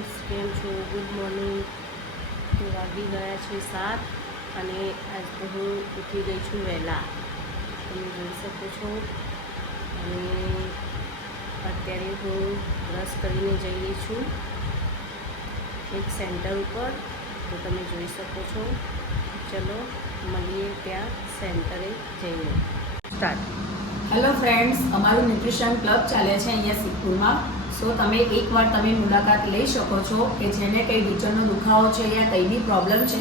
Friends, કેમ છો? Good morning. તો વાગી ગયા છે 7 અને આજ તો હું ઉઠી ગઈ છું વહેલા, તમે જોઈ શકો છો. અને અત્યારે હું બ્રશ કરીને જઈ રહી છું એક સેન્ટર ઉપર, તો તમે જોઈ શકો છો. ચલો મળીએ ત્યાં સેન્ટરે જઈને. સ્ટાર્ટ. હેલો ફ્રેન્ડ્સ, અમારું ન્યુટ્રિશન ક્લબ ચાલે છે અહીંયા સિદ્ધપુરમાં. સો તમે એકવાર તમે મુલાકાત લઈ શકો છો કે જેને કંઈ ઢીંચણનો દુખાવો છે યા કંઈ બી પ્રોબ્લેમ છે,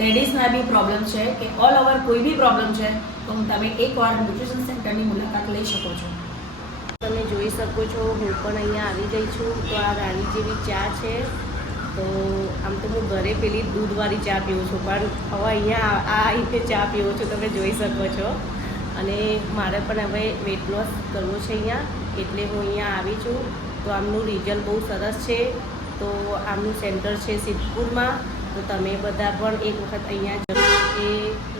લેડીઝના બી પ્રોબ્લેમ છે કે ઓલ ઓવર કોઈ બી પ્રોબ્લેમ છે, તો તમે એકવાર ન્યુટ્રિશન સેન્ટરની મુલાકાત લઈ શકો છો. તમે જોઈ શકો છો હું પણ અહીંયા આવી ગઈ છું. તો આ રાણી જેવી ચા છે. તો આમ તો હું ઘરે પેલી દૂધવાળી ચા પીવું છું, પણ હવે અહીંયા આવીને ચા પીવું છું, તમે જોઈ શકો છો. અને મારે પણ હવે વેટ લોસ કરવો છે અહીંયા, એટલે હું અહીંયા આવી છું. તો આમનું રિઝલ્ટ બહુ સરસ છે. તો આમનું સેન્ટર છે સિદ્ધપુરમાં. તો તમે બધા પણ એક વખત અહીંયા એ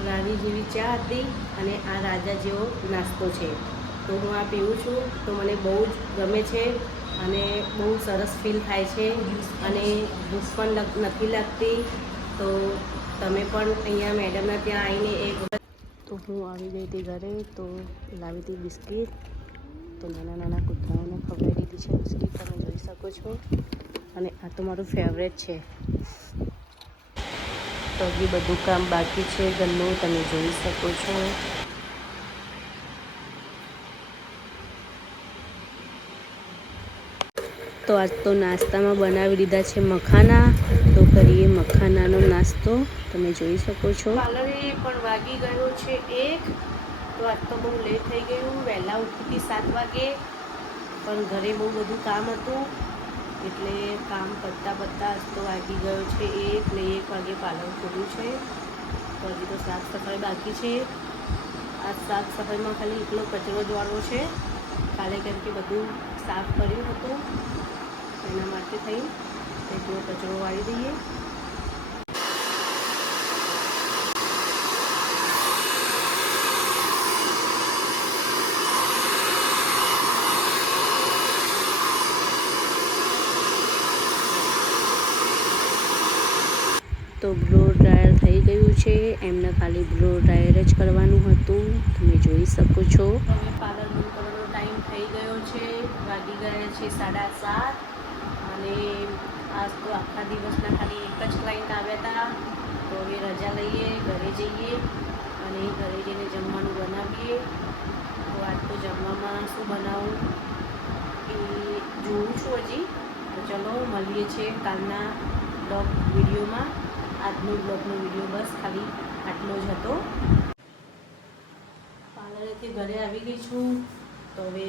રાણી જેવી ચા હતી અને આ રાજા જેવો નાસ્તો છે. તો હું આ પીવું છું, તો મને બહુ જ ગમે છે અને બહુ સરસ ફીલ થાય છે અને ભૂખ પણ નથી લાગતી. તો તમે પણ અહીંયા મેડમના ત્યાં આવીને એક વખત. તો હું આવી ગઈ હતી ઘરે, તો લાવી હતી બિસ્કિટ. તો નાના કૂતરાઓને ખવડાવી દીધી છે બિસ્કિટ, તમે જોઈ શકો છો. અને આ તો મારું ફેવરેટ છે. તો હજી બધું કામ બાકી છે ઘરનું, તમે જોઈ શકો છો. તો આજ તો નાસ્તામાં બનાવી દીધા છે મખાના. તો કરીએ મખાનાનો નાસ્તો, તમે જોઈ શકો છો. પાર્લરે પણ વાગી ગયો છે 1. તો આજ તો બહુ લેટ થઈ ગયું. વહેલા ઉઠી હતી 7 વાગે, પણ ઘરે બહુ બધું કામ હતું, એટલે કામ પતતા આજ તો વાગી ગયો છે 1 ને 1 વાગે પાર્લર ખોલ્યું છે. તો હજી તો સાફ સફાઈ બાકી છે. આ સાફ સફાઈમાં ખાલી એટલો કચરો જ વાળવો છે કાલે, કેમ કે બધું સાફ કર્યું હતું, એના માટે થઈ એટલો કચરો વાળી દઈએ. તો બ્લો ડ્રાયર થઈ ગયું છે, એમને ખાલી બ્લો ડ્રાયર જ કરવાનું હતું, તમે જોઈ શકો છો. હવે પાર્લર બંધ કરવાનો ટાઈમ થઈ ગયો છે, વાગી ગયા છે 7:30. અને આજ તો આખા દિવસના ખાલી એક જ ક્લાયન્ટ આવ્યા હતા. તો હવે રજા લઈએ, ઘરે જઈએ અને ઘરે જઈને જમવાનું બનાવીએ. તો આજ તો જમવામાં શું બનાવું એ જોઉં છું હજી. તો ચલો મળીએ છીએ કાલના બ્લોગ વિડીયોમાં. આજનો બ્લોગનો વિડીયો બસ ખાલી આટલો જ હતો. પાર્લરેથી ઘરે આવી ગઈ છું, તો હવે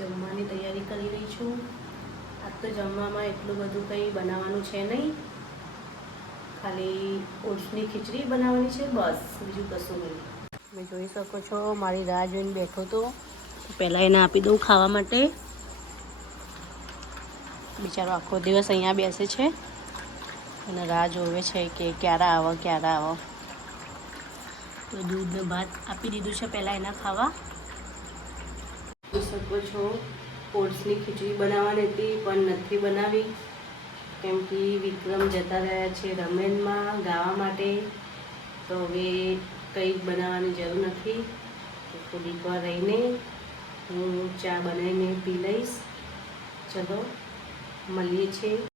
જમવાની તૈયારી કરી રહી છું. આજ તો જમવામાં એટલું બધું કંઈ બનાવવાનું છે નહીં, ખાલી ઓટ્સની ખીચડી બનાવવાની છે બસ, બીજું કશું નહીં. તમે જોઈ શકો છો મારી રાહ જોઈને બેઠો તો પહેલાં એને આપી દઉં ખાવા માટે. બિચારો આખો દિવસ અહીંયા બેસે છે અને રાહ જોવે છે કે ક્યારે આવો. તો દૂધ ને ભાત આપી દીધું છે પહેલાં એના ખાવા. જોઈ શકો છો ઓટ્સની ખીચડી બનાવવાની હતી, પણ નથી બનાવી, કેમ કે વિક્રમ જતા રહ્યા છે રમેનમાં ગાવા માટે. તો હવે કંઈ બનાવવાની જરૂર નથી. તો થોડીક વાર રહીને હું ચા બનાવીને પી લઈશ. ચલો મળીએ છીએ.